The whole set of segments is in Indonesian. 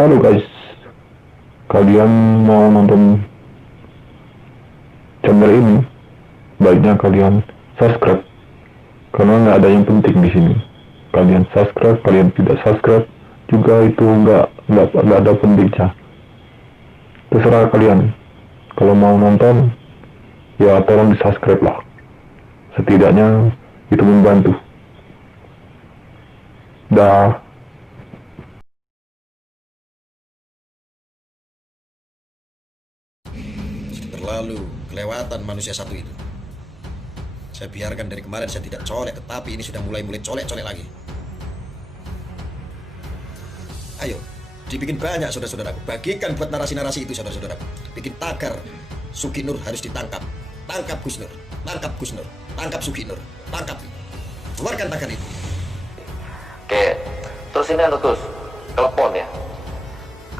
Halo guys, kalian mau nonton channel ini? Baiknya kalian subscribe, karena nggak ada yang penting di sini. Kalian subscribe, kalian tidak subscribe juga itu nggak ada pentingnya. Terserah kalian. Kalau mau nonton, ya tolong di subscribe lah. Setidaknya itu membantu. Dah. Terlalu kelewatan manusia satu itu. Saya biarkan dari kemarin saya tidak colek, tetapi ini sudah mulai colek-colek lagi. Ayo, dibikin banyak saudara-saudaraku. Bagikan buat narasi-narasi itu saudara-saudaraku. Bikin tagar, Suki Nur harus ditangkap. Tangkap Gus Nur, tangkap Gus Nur, tangkap Suki Nur, tangkap. Keluarkan tagar itu. Oke, terus ini Gus, telepon ya.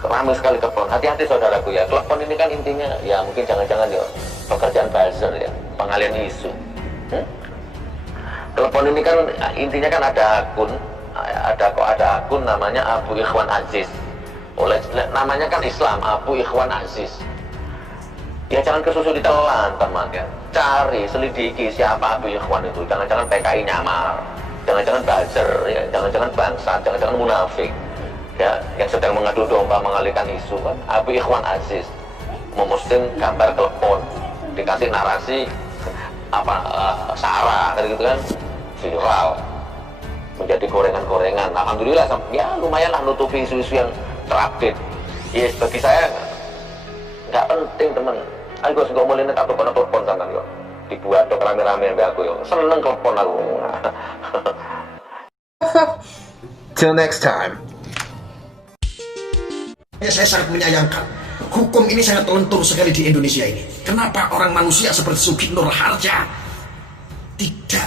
Ramai sekali telepon. Hati-hati saudaraku ya. Telepon ini kan intinya ya mungkin jangan-jangan ya pekerjaan buzzer ya, pengalian isu. Telepon ini kan intinya kan ada akun namanya Abu Ikhwan Aziz. Namanya kan Islam, Abu Ikhwan Aziz. Ya jangan kesusu ditelan teman ya. Cari, selidiki siapa Abu Ikhwan itu. Jangan-jangan PKI nyamar. Jangan-jangan buzzer ya, jangan-jangan bangsa, jangan-jangan munafik. Ya, yang sedang mengadu domba mengalihkan isu kan. Abu Ikhwan Aziz memposting gambar telepon, dikasih narasi Sarah gitu kan, viral, menjadi gorengan-gorengan. Alhamdulillah ya lumayan lah nutupi isu-isu yang terupdate. Ya bagi saya nggak penting teman. Ayo gue nggak mau lihat atau telepon sama yo, dibuat tuh rame-rame sampai aku yo, seneng telepon aku. Till next time. Saya sangat menyayangkan hukum ini sangat lentur sekali di Indonesia ini. Kenapa orang manusia seperti Suki Nur Harja tidak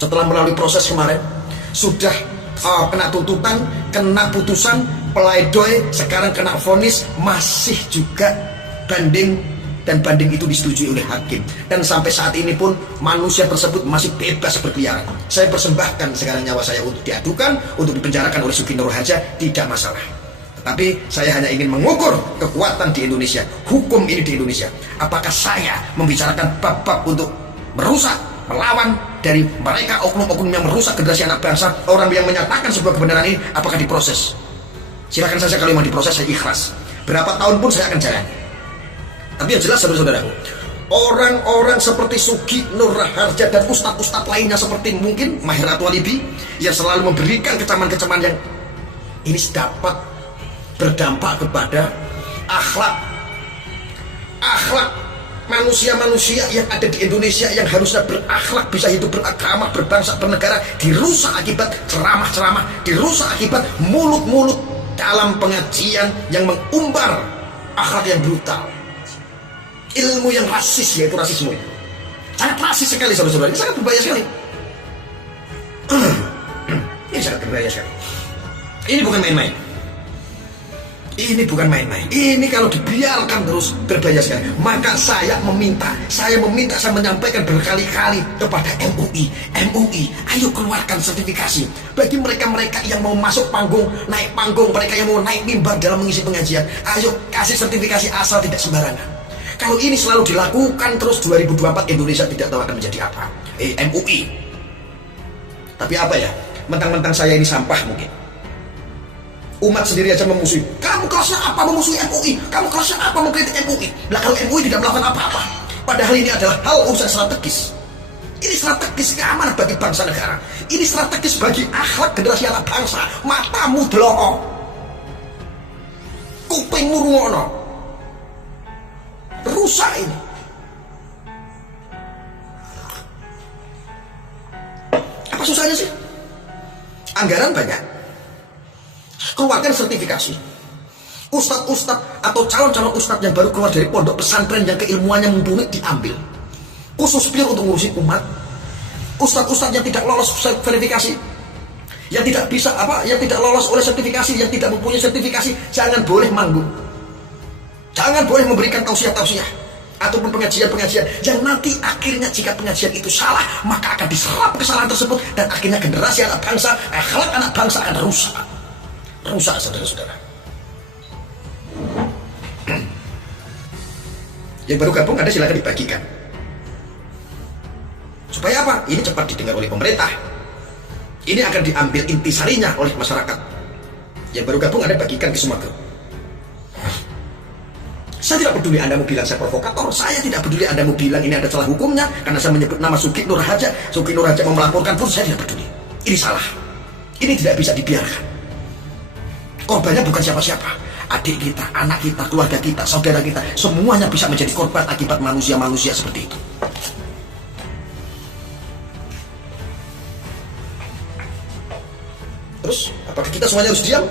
setelah melalui proses kemarin sudah kena tuntutan, kena putusan, pledoi, sekarang kena vonis, masih juga banding, dan banding itu disetujui oleh hakim, dan sampai saat ini pun manusia tersebut masih bebas berkeliaran. Saya persembahkan sekarang nyawa saya untuk diadukan, untuk dipenjarakan oleh Suki Nur Harja, tidak masalah. Tapi saya hanya ingin mengukur kekuatan di Indonesia, hukum ini di Indonesia. Apakah saya membicarakan bab-bab untuk merusak, melawan dari mereka oknum-oknum yang merusak generasi anak bangsa, orang yang menyatakan sebuah kebenaran ini, apakah diproses? Silakan saja kalau mau diproses, saya ikhlas. Berapa tahun pun saya akan jalani. Tapi yang jelas saudara-saudaraku, orang-orang seperti Suki Nur Harja dan ustadz-ustadz lainnya seperti mungkin Mahir Atwalibi yang selalu memberikan kecaman-kecaman yang ini dapat berdampak kepada akhlak manusia-manusia yang ada di Indonesia yang harusnya berakhlak, bisa hidup beragama, berbangsa, bernegara, dirusak akibat ceramah-ceramah, dirusak akibat mulut-mulut dalam pengajian yang mengumbar akhlak yang brutal, ilmu yang rasis, yaitu rasisme. Sangat rasis sekali saudara-saudara, ini sangat berbahaya sekali. Ini sangat berbahaya sekali. Ini bukan main-main. Ini bukan main-main. Ini kalau dibiarkan terus berbahaya sekali. Maka saya menyampaikan berkali-kali kepada MUI, ayo keluarkan sertifikasi bagi mereka-mereka yang mau masuk panggung, naik panggung, mereka yang mau naik mimbar dalam mengisi pengajian. Ayo kasih sertifikasi asal tidak sembarangan. Kalau ini selalu dilakukan terus, 2024 Indonesia tidak tahu akan menjadi apa. MUI. Tapi apa ya? Mentang-mentang saya ini sampah mungkin. Umat sendiri aja memusuhi. Kamu kelasnya apa memusuhi MUI? Kamu kelasnya apa mengkritik MUI? Nah kalau MUI tidak melakukan apa-apa, padahal ini adalah hal urusan strategis. Ini strategis keamanan bagi bangsa negara. Ini strategis bagi akhlak generasi anak bangsa. Matamu delok, kupingmu rungono. Rusak ini. Apa susahnya sih? Anggaran banyak. Keluarkan sertifikasi. Ustadz-ustadz atau calon-calon ustadz yang baru keluar dari pondok pesantren yang keilmuannya mumpuni diambil. Khusus pure untuk ngurusin umat. Ustadz-ustadz yang tidak lolos verifikasi, yang tidak bisa yang tidak lolos oleh sertifikasi, yang tidak mempunyai sertifikasi, jangan boleh manggung. Jangan boleh memberikan tausiah-tausiah ataupun pengajian-pengajian yang nanti akhirnya jika pengajian itu salah, maka akan diserap kesalahan tersebut dan akhirnya generasi anak bangsa, akhlak anak bangsa akan rusak. Rusak saudara-saudara. Yang baru gabung ada silakan dibagikan. Supaya apa? Ini cepat didengar oleh pemerintah. Ini akan diambil intisarinya oleh masyarakat. Yang baru gabung ada bagikan ke semua grup. Saya tidak peduli Anda mau bilang saya provokator, saya tidak peduli Anda mau bilang ini ada celah hukumnya karena saya menyebut nama Suki Nur Haja. Suki Nur Haja mau melaporkan pun saya tidak peduli. Ini salah. Ini tidak bisa dibiarkan. Korbannya bukan siapa-siapa. Adik kita, anak kita, keluarga kita, saudara kita, semuanya bisa menjadi korban akibat manusia-manusia seperti itu. Terus, apakah kita semuanya harus diam?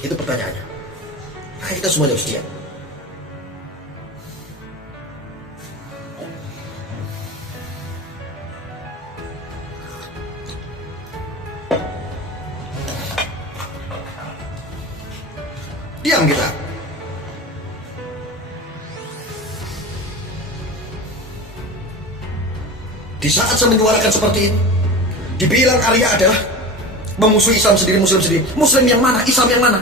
Itu pertanyaannya. Apakah kita semuanya harus diam? Diam kita. Di saat saya menyuarakan seperti ini, dibilang Arya adalah memusuhi Islam sendiri, Muslim sendiri. Muslim yang mana? Islam yang mana?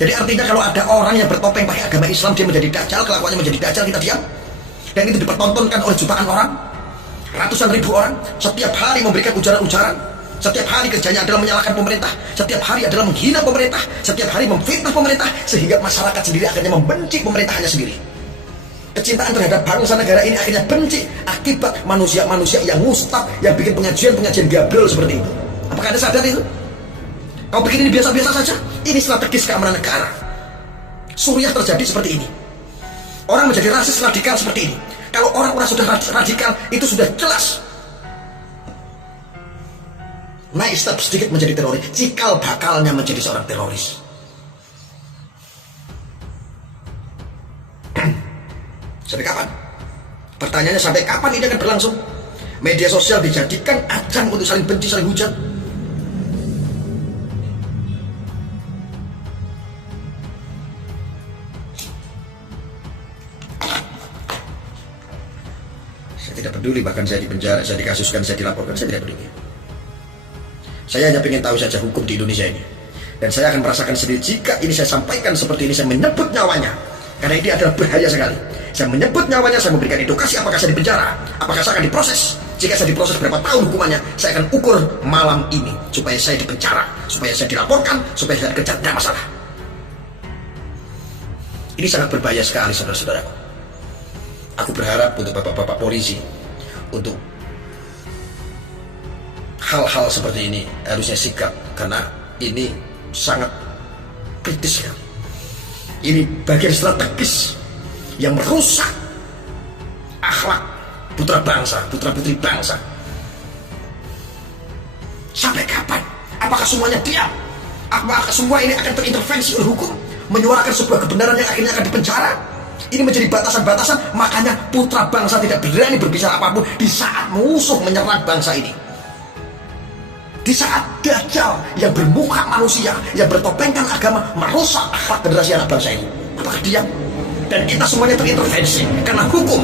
Jadi artinya kalau ada orang yang bertopeng pakai agama Islam, dia menjadi dajjal, kelakuannya menjadi dajjal, kita diam. Dan itu dipertontonkan oleh jutaan orang, ratusan ribu orang, setiap hari memberikan ujaran-ujaran, setiap hari kerjanya adalah menyalahkan pemerintah, setiap hari adalah menghina pemerintah, setiap hari memfitnah pemerintah, sehingga masyarakat sendiri akhirnya membenci pemerintahannya sendiri. Kecintaan terhadap bangsa negara ini akhirnya benci akibat manusia-manusia yang mustad, yang bikin pengajian-pengajian gabrol seperti itu. Apakah Anda sadar itu? Kau pikir ini biasa-biasa saja? Ini strategis keamanan negara. Suriah terjadi seperti ini. Orang menjadi rasis radikal seperti ini. Kalau orang-orang sudah radikal, itu sudah jelas naik step sedikit menjadi teroris, cikal bakalnya menjadi seorang teroris. Sampai kapan? Pertanyaannya, sampai kapan ini akan berlangsung? Media sosial dijadikan ajang untuk saling benci, saling hujat. Saya tidak peduli, bahkan saya dipenjara, saya dikasuskan, saya dilaporkan, saya tidak peduli. Saya hanya ingin tahu saja hukum di Indonesia ini. Dan saya akan merasakan sendiri jika ini saya sampaikan seperti ini, saya menyebut nyawanya. Karena ini adalah bahaya sekali. Saya menyebut nyawanya, saya memberikan edukasi, apakah saya dipenjara, apakah saya akan diproses. Jika saya diproses berapa tahun hukumannya, saya akan ukur malam ini. Supaya saya dipenjara, supaya saya dilaporkan, supaya saya dikejar, tidak masalah. Ini sangat berbahaya sekali, saudara-saudaraku. Aku berharap untuk bapak-bapak polisi, untuk hal-hal seperti ini harusnya sikap, karena ini sangat kritis sekali. Ini bagian strategis yang merusak akhlak putra bangsa, putra putri bangsa. Sampai kapan? Apakah semuanya diam? Apakah semua ini akan terintervensi oleh hukum, menyuarakan sebuah kebenaran yang akhirnya akan dipenjara? Ini menjadi batasan-batasan. Makanya putra bangsa tidak berani berbicara apapun di saat musuh menyerang bangsa ini. Di saat dajjal yang bermuka manusia, yang bertopengkan agama, merusak akhlak generasi anak bangsa ini. Apakah diam? Dan kita semuanya terintervensi karena hukum.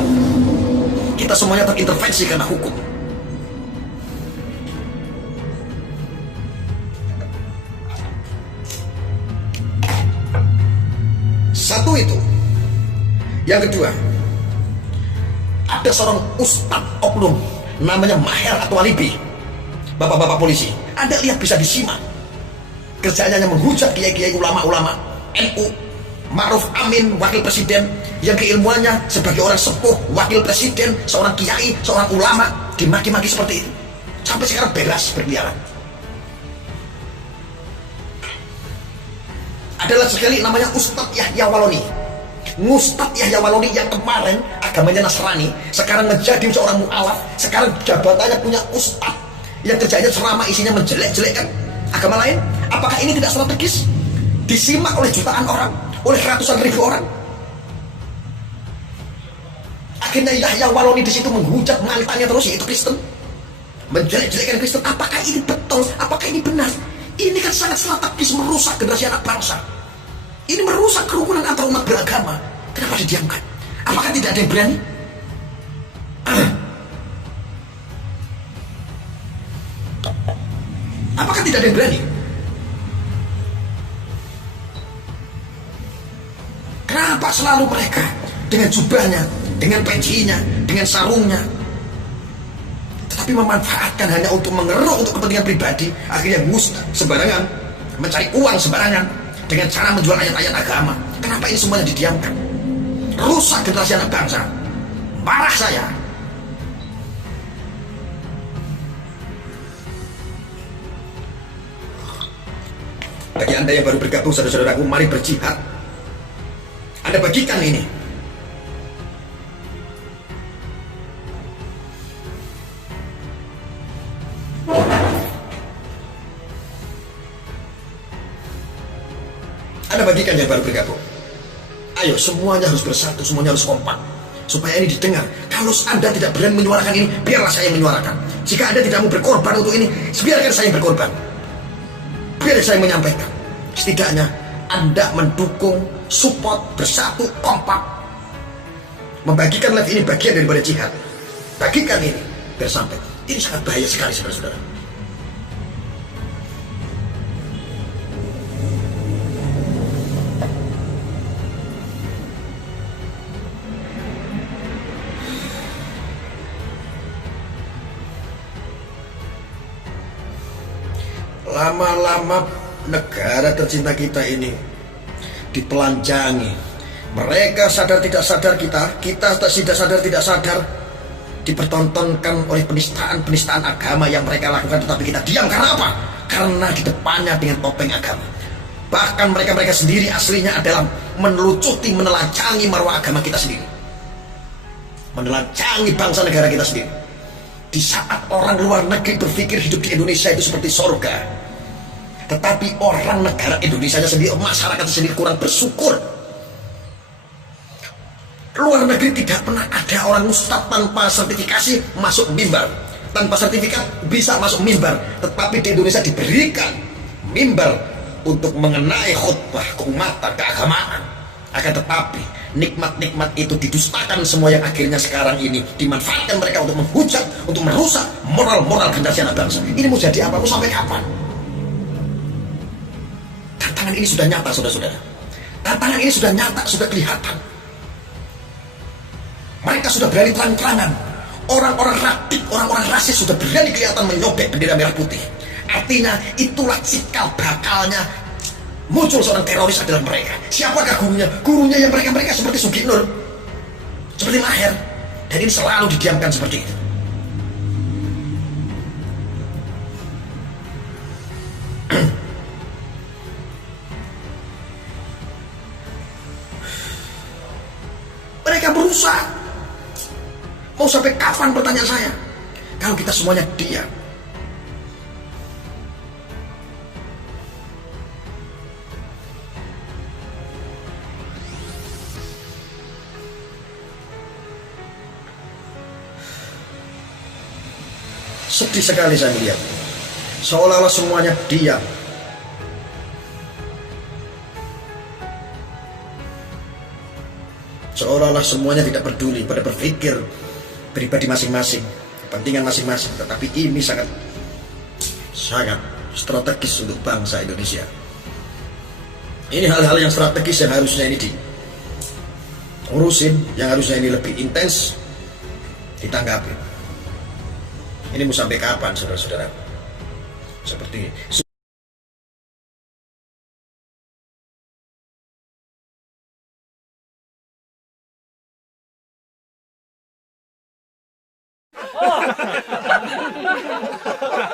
Kita semuanya terintervensi karena hukum. Satu itu. Yang kedua, ada seorang ustadz oknum namanya Maher atau Alibi. Bapak-bapak polisi, Anda lihat, bisa disimak. Kerjanya hanya menghujat kiai-kiai, ulama-ulama NU, Ma'ruf Amin, wakil presiden, yang keilmuannya sebagai orang sepuh, wakil presiden, seorang kiai, seorang ulama, dimaki-maki seperti itu. Sampai sekarang bebas berkeliaran. Adalah sekali namanya Ustadz Yahya Waloni. Ustadz Yahya Waloni yang kemarin agamanya Nasrani, sekarang menjadi seorang mu'alaf, sekarang jabatannya punya ustadz yang kerjanya selama isinya menjelek-jelekkan agama lain. Apakah ini tidak strategis? Disimak oleh jutaan orang, oleh ratusan ribu orang. Akhirnya Yahya Waloni di situ menghujat mantannya terus, yaitu Kristen, menjelek-jelekkan Kristen. Apakah ini betul? Apakah ini benar? Ini kan sangat strategis merusak generasi anak bangsa. Ini merusak kerukunan antar umat beragama. Kenapa didiamkan? Apakah tidak ada yang berani? Apakah tidak ada yang berani? Kenapa Kenapa selalu mereka dengan jubahnya, dengan pencinya, dengan sarungnya, tetapi memanfaatkan hanya untuk mengeruk untuk kepentingan pribadi, akhirnya musnah sembarangan, mencari uang sembarangan dengan cara menjual ayat-ayat agama. Kenapa ini semuanya didiamkan? Rusak generasi anak bangsa. Marah saya. Bagi Anda yang baru bergabung, saudara-saudaraku, mari berjihad. Anda bagikan ini. Anda bagikan yang baru bergabung. Ayo, semuanya harus bersatu, semuanya harus kompak, supaya ini didengar. Kalau Anda tidak berani menyuarakan ini, biarlah saya yang menyuarakan. Jika Anda tidak mau berkorban untuk ini, biarkan saya yang berkorban. Biar saya menyampaikan. Setidaknya Anda mendukung, support, bersatu, kompak. Membagikan live ini bagian daripada jihad. Bagikan ini biar sampai. Ini sangat bahaya sekali, saudara-saudara. Lama-lama negara tercinta kita ini ditelanjangi. Mereka sadar tidak sadar, kita tidak sadar tidak sadar dipertontonkan oleh penistaan agama yang mereka lakukan, tetapi kita diam. Karena apa? Karena di depannya dengan topeng agama. Bahkan mereka sendiri aslinya adalah menelucuti, menelanjangi marwah agama kita sendiri, menelanjangi bangsa negara kita sendiri. Di saat orang luar negeri berpikir hidup di Indonesia itu seperti surga, tetapi orang negara Indonesia sendiri, masyarakat sendiri kurang bersyukur. Luar negeri tidak pernah ada orang ustadz tanpa sertifikasi masuk mimbar, tanpa sertifikat bisa masuk mimbar. Tetapi di Indonesia diberikan mimbar untuk mengenai khutbah keumatan, keagamaan. Akan tetapi nikmat-nikmat itu didustakan semua, yang akhirnya sekarang ini dimanfaatkan mereka untuk menghujat, untuk merusak moral-moral generasi anak bangsa. Ini mau jadi apa? Mau sampai kapan? Tantangan ini sudah nyata, saudara-saudara. Tantangan ini sudah nyata, sudah kelihatan. Mereka sudah berani terang-terangan. Orang-orang radikal, orang-orang rasis sudah berani kelihatan menyobek bendera merah putih. Artinya itulah cikal bakalnya muncul seorang teroris adalah mereka. Siapakah gurunya? Gurunya yang mereka seperti Sugi Nur, seperti Maher. Dan ini selalu didiamkan seperti itu. Mereka berusaha. Mau sampai kapan, pertanyaan saya? Kalau kita semuanya diam. Sedih sekali saya melihat, seolah-olah semuanya diam. Seolah-olah semuanya tidak peduli, pada berpikir pribadi masing-masing, kepentingan masing-masing. Tetapi ini sangat strategis untuk bangsa Indonesia. Ini hal-hal yang strategis yang harusnya ini diurusin, yang harusnya ini lebih intens ditanggapi. Ini mau sampai kapan, saudara-saudara? Seperti